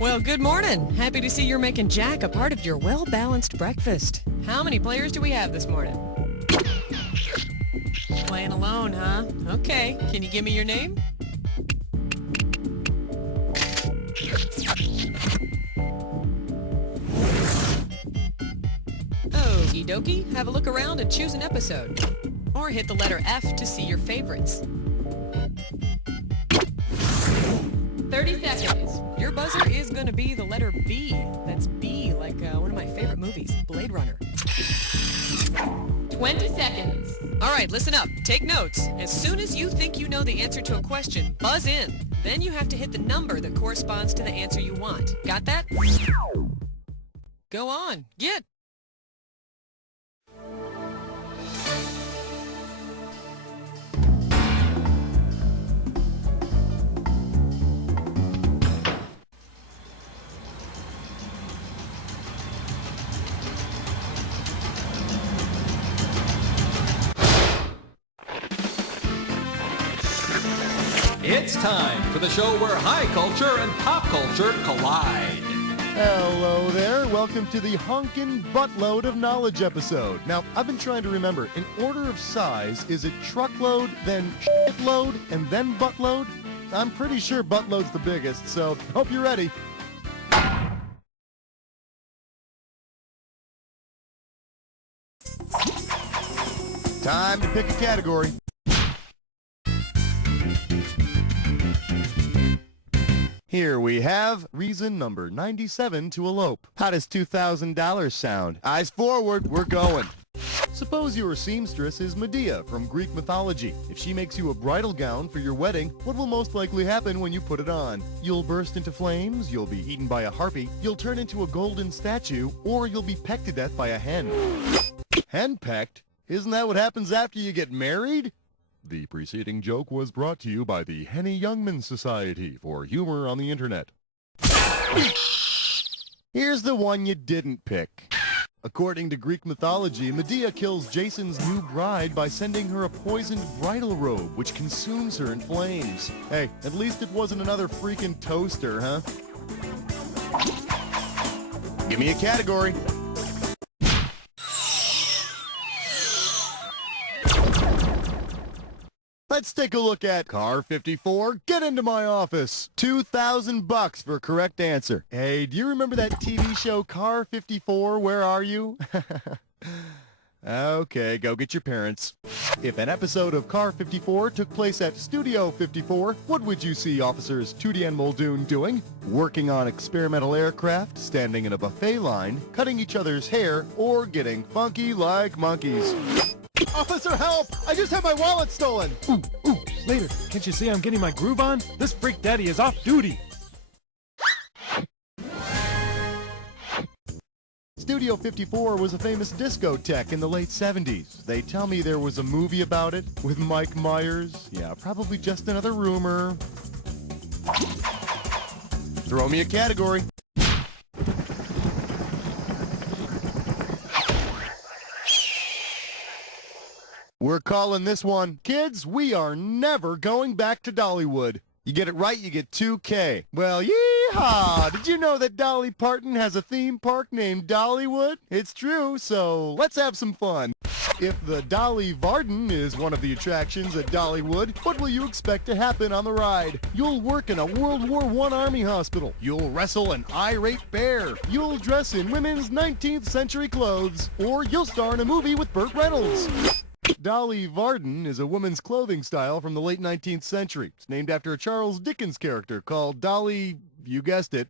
Well, good morning. Happy to see you're making Jack a part of your well-balanced breakfast. How many players do we have this morning? Playing alone, huh? Okay. Can you give me your name? Okie dokie. Have a look around and choose an episode. Or hit the letter F to see your favorites. 30 seconds. Your buzzer is gonna be the letter B. That's B, like one of my favorite movies, Blade Runner. 20 seconds. All right, listen up. Take notes. As soon as you think you know the answer to a question, buzz in. Then you have to hit the number that corresponds to the answer you want. Got that? Go on. Get. It's time for the show where high culture and pop culture collide. Hello there. Welcome to the Honkin' Buttload of Knowledge episode. Now, I've been trying to remember, in order of size, is it truckload, then shitload, and then buttload? I'm pretty sure buttload's the biggest, so hope you're ready. Time to pick a category. Here we have reason number 97 to elope. How does $2,000 sound? Eyes forward, we're going. Suppose your seamstress is Medea from Greek mythology. If she makes you a bridal gown for your wedding, what will most likely happen when you put it on? You'll burst into flames, you'll be eaten by a harpy, you'll turn into a golden statue, or you'll be pecked to death by a hen. Henpecked? Isn't that what happens after you get married? The preceding joke was brought to you by the Henny Youngman Society for humor on the internet. Here's the one you didn't pick. According to Greek mythology, Medea kills Jason's new bride by sending her a poisoned bridal robe, which consumes her in flames. Hey, at least it wasn't another freaking toaster, huh? Give me a category. Let's take a look at Car 54. Get into my office. $2,000 for correct answer. Hey, do you remember that TV show Car 54? Where are you? Okay, go get your parents. If an episode of Car 54 took place at Studio 54, what would you see officers Tootie and Muldoon doing? Working on experimental aircraft, standing in a buffet line, cutting each other's hair, or getting funky like monkeys? Officer, help! I just had my wallet stolen! Ooh, later. Can't you see I'm getting my groove on? This freak daddy is off duty. Studio 54 was a famous discotheque in the late 70s. They tell me there was a movie about it with Mike Myers. Yeah, probably just another rumor. Throw me a category. We're calling this one, Kids, We Are Never Going Back to Dollywood. You get it right, you get $2K. Well, yeehaw! Did you know that Dolly Parton has a theme park named Dollywood? It's true, so let's have some fun. If the Dolly Varden is one of the attractions at Dollywood, what will you expect to happen on the ride? You'll work in a World War I Army hospital. You'll wrestle an irate bear. You'll dress in women's 19th century clothes. Or you'll star in a movie with Burt Reynolds. Dolly Varden is a woman's clothing style from the late 19th century. It's named after a Charles Dickens character called Dolly, you guessed it.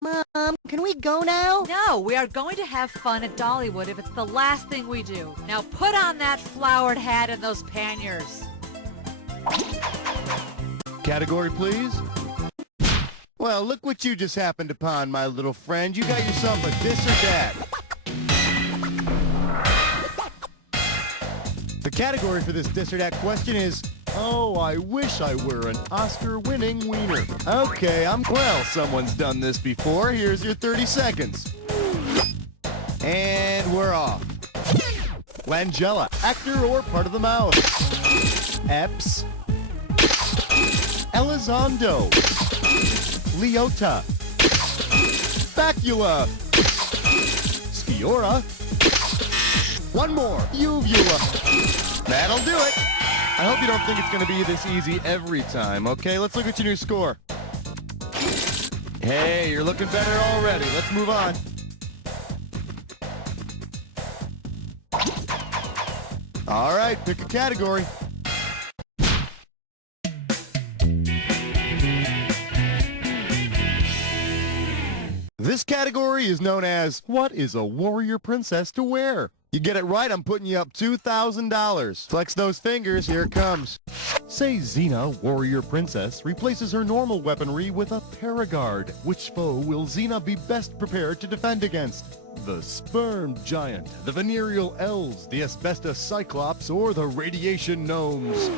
Mom, can we go now? No, we are going to have fun at Dollywood if it's the last thing we do. Now put on that flowered hat and those panniers. Category, please. Well, look what you just happened upon, my little friend. You got yourself a this or that. The category for this this or that question is, oh, I wish I were an Oscar-winning wiener. Okay, well, someone's done this before. Here's your 30 seconds. And we're off. Langella, actor or part of the mouth. Epps. Elizondo, Leota, Bacula, Sciora, one more, Uvula. That'll do it. I hope you don't think it's going to be this easy every time, okay? Let's look at your new score. Hey, you're looking better already. Let's move on. All right, pick a category. This category is known as, what is a warrior princess to wear? You get it right, I'm putting you up $2,000. Flex those fingers, here it comes. Say Xena, warrior princess, replaces her normal weaponry with a Paragard. Which foe will Xena be best prepared to defend against? The sperm giant, the venereal elves, the asbestos cyclops, or the radiation gnomes?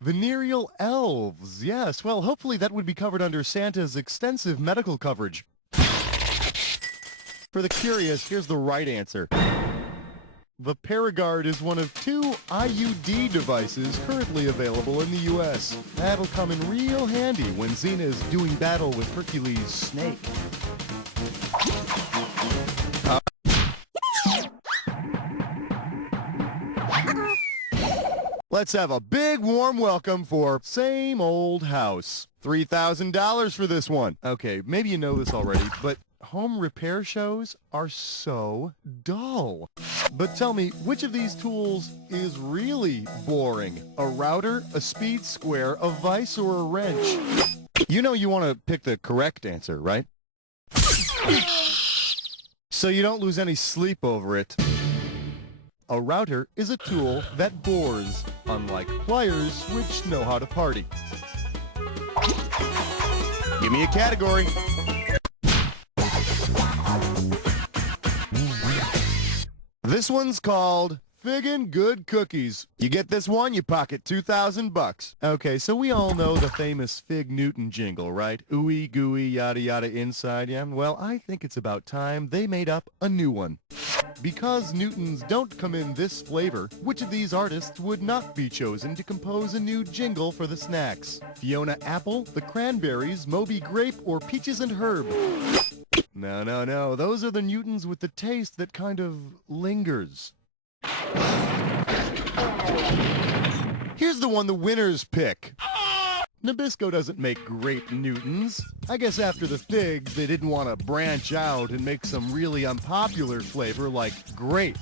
Venereal elves, yes. Well, hopefully that would be covered under Santa's extensive medical coverage. For the curious, here's the right answer. The Paragard is one of 2 IUD devices currently available in the U.S. That'll come in real handy when Xena is doing battle with Hercules' snake. Let's have a big warm welcome for Same Old House. $3,000 for this one. Okay, maybe you know this already, but home repair shows are so dull. But tell me, which of these tools is really boring? A router, a speed square, a vise, or a wrench? You know you want to pick the correct answer, right? So you don't lose any sleep over it. A router is a tool that bores, unlike pliers, which know how to party. Give me a category. This one's called Figgin' Good Cookies. You get this one, you pocket $2,000. Okay, so we all know the famous Fig Newton jingle, right? Ooey gooey yada yada inside, yeah? Well, I think it's about time they made up a new one. Because Newtons don't come in this flavor, which of these artists would not be chosen to compose a new jingle for the snacks? Fiona Apple, the Cranberries, Moby Grape, or Peaches and Herb? No, no, no. Those are the Newtons with the taste that kind of lingers. Here's the one the winners pick. Nabisco doesn't make great Newtons. I guess after the figs, they didn't want to branch out and make some really unpopular flavor like grape.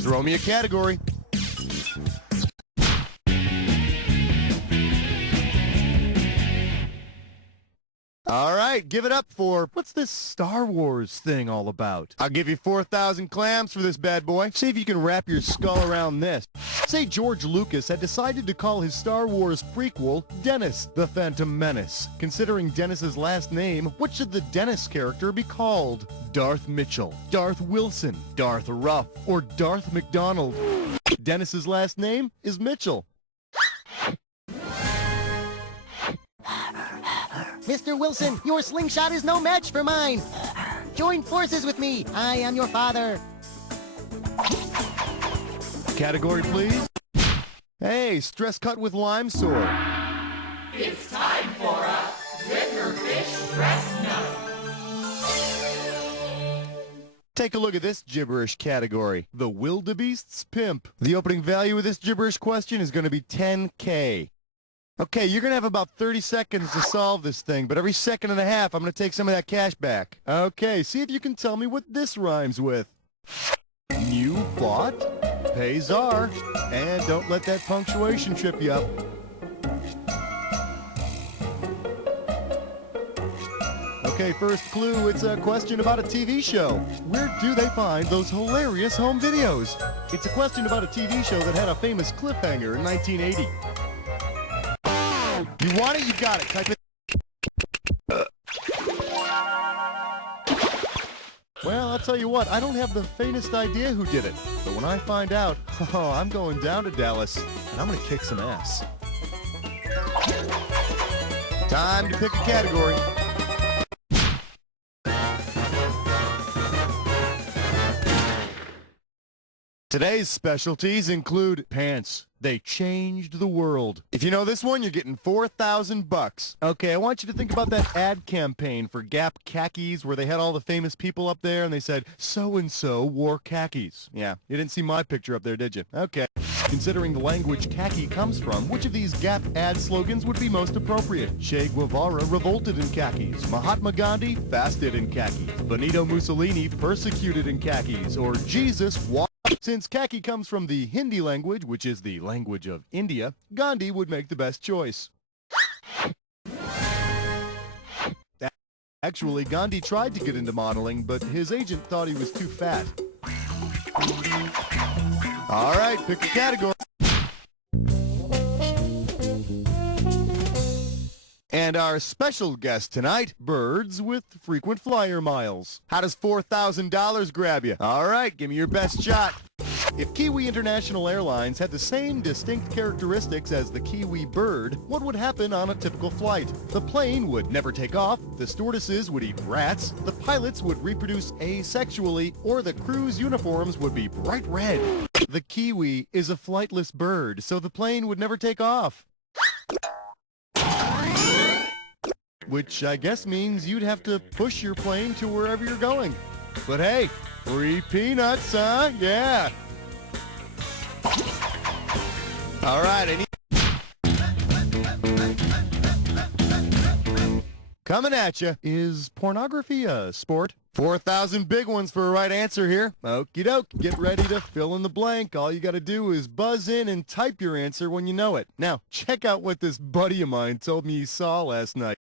Throw me a category. All right, give it up for, what's this Star Wars thing all about? I'll give you 4,000 clams for this bad boy. See if you can wrap your skull around this. Say George Lucas had decided to call his Star Wars prequel Dennis the Phantom Menace. Considering Dennis's last name, what should the Dennis character be called? Darth Mitchell, Darth Wilson, Darth Ruff, or Darth McDonald? Dennis's last name is Mitchell. Mr. Wilson, your slingshot is no match for mine. Join forces with me. I am your father. Category, please. Hey, stress cut with lime sore. It's time for a Riverfish Stress Nut. Take a look at this gibberish category. The Wildebeest's Pimp. The opening value of this gibberish question is going to be $10K. Okay, you're going to have about 30 seconds to solve this thing, but every second and a half, I'm going to take some of that cash back. Okay, see if you can tell me what this rhymes with. You bought, pay czar, and don't let that punctuation trip you up. Okay, first clue, it's a question about a TV show. Where do they find those hilarious home videos? It's a question about a TV show that had a famous cliffhanger in 1980. You want it, you got it. Type it. Well, I'll tell you what, I don't have the faintest idea who did it. But when I find out, oh, I'm going down to Dallas, and I'm going to kick some ass. Time to pick a category. Today's specialties include pants. They changed the world. If you know this one, you're getting 4,000 bucks. Okay, I want you to think about that ad campaign for Gap khakis where they had all the famous people up there and they said, so-and-so wore khakis. Yeah, you didn't see my picture up there, did you? Okay. Considering the language khaki comes from, which of these Gap ad slogans would be most appropriate? Che Guevara revolted in khakis. Mahatma Gandhi fasted in khakis. Benito Mussolini persecuted in khakis. Or Jesus walked. Since khaki comes from the Hindi language, which is the language of India, Gandhi would make the best choice. Actually, Gandhi tried to get into modeling, but his agent thought he was too fat. All right, pick a category. And our special guest tonight, birds with frequent flyer miles. How does $4,000 grab you? All right, give me your best shot. If Kiwi International Airlines had the same distinct characteristics as the Kiwi bird, what would happen on a typical flight? The plane would never take off, the stewardesses would eat rats, the pilots would reproduce asexually, or the crew's uniforms would be bright red. The Kiwi is a flightless bird, so the plane would never take off. Which I guess means you'd have to push your plane to wherever you're going. But hey, free peanuts, huh? Yeah. All right, I need... Coming at you. Is pornography a sport? 4,000 big ones for a right answer here. Okie doke. Get ready to fill in the blank. All you got to do is buzz in and type your answer when you know it. Now, check out what this buddy of mine told me he saw last night.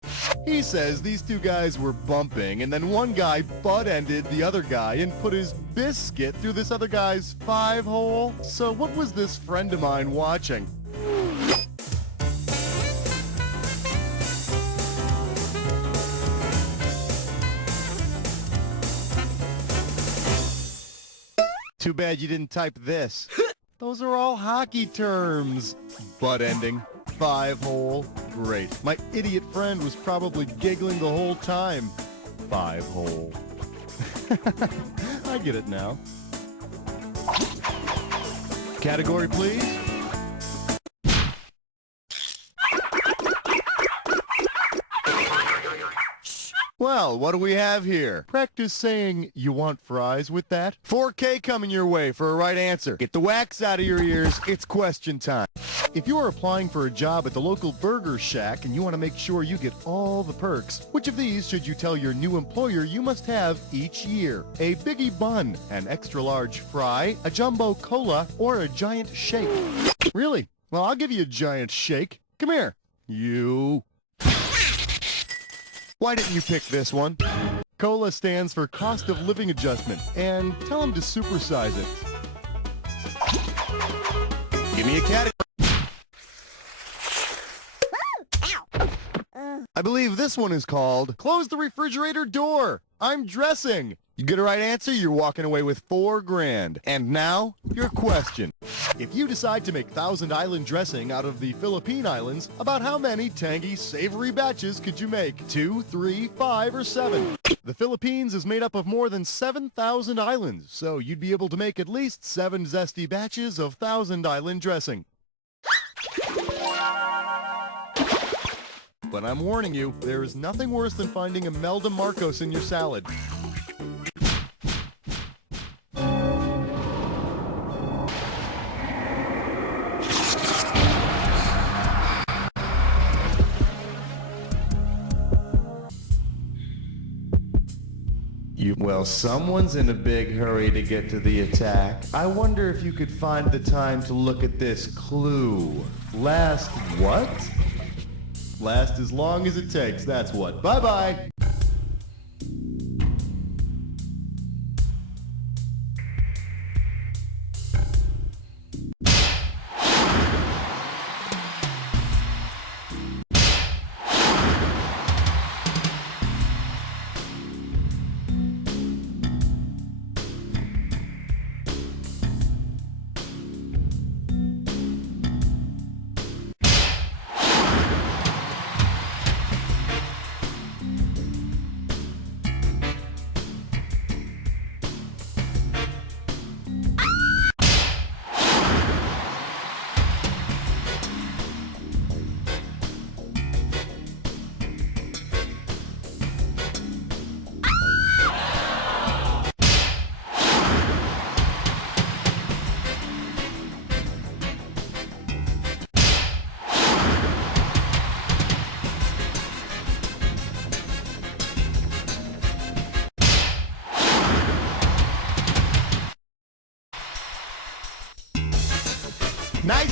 He says these two guys were bumping, and then one guy butt-ended the other guy and put his biscuit through this other guy's 5-hole. So what was this friend of mine watching? Too bad you didn't type this. Those are all hockey terms. Butt ending. 5-hole. Great. My idiot friend was probably giggling the whole time. 5-hole. I get it now. Category, please. Well, what do we have here? Practice saying you want fries with that. 4K coming your way for a right answer. Get the wax out of your ears. It's question time. If you are applying for a job at the local burger shack and you want to make sure you get all the perks, which of these should you tell your new employer you must have each year? A biggie bun, an extra large fry, a jumbo cola, or a giant shake? Really? Well, I'll give you a giant shake. Come here. You... Why didn't you pick this one? COLA stands for Cost of Living Adjustment, and tell them to supersize it. Give me a category. I believe this one is called Close the Refrigerator Door. I'm dressing. You get a right answer, you're walking away with $4,000. And now, your question. If you decide to make Thousand Island dressing out of the Philippine Islands, about how many tangy, savory batches could you make? 2, 3, 5, or 7? The Philippines is made up of more than 7,000 islands, so you'd be able to make at least 7 zesty batches of Thousand Island dressing. But I'm warning you, there is nothing worse than finding Imelda Marcos in your salad. Well, someone's in a big hurry to get to the attack. I wonder if you could find the time to look at this clue. Last what? Last as long as it takes, that's what. Bye-bye!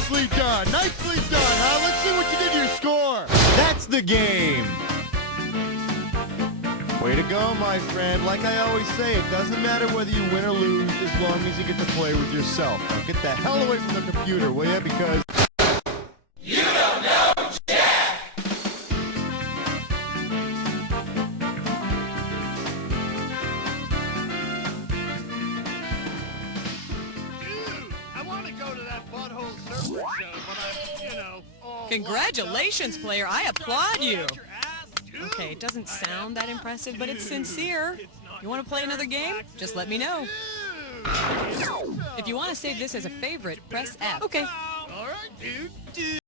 Nicely done. Nicely done, huh? Let's see what you did to your score. That's the game. Way to go, my friend. Like I always say, it doesn't matter whether you win or lose as long as you get to play with yourself. Now get the hell away from the computer, will ya? Because You don't know Jack! I want to go to that butthole surfer show, but Congratulations, player. I applaud you. Okay, it doesn't sound that impressive, but it's sincere. You want to play another game? Just let me know. If you want to save this as a favorite, press F. Okay. All right, dude.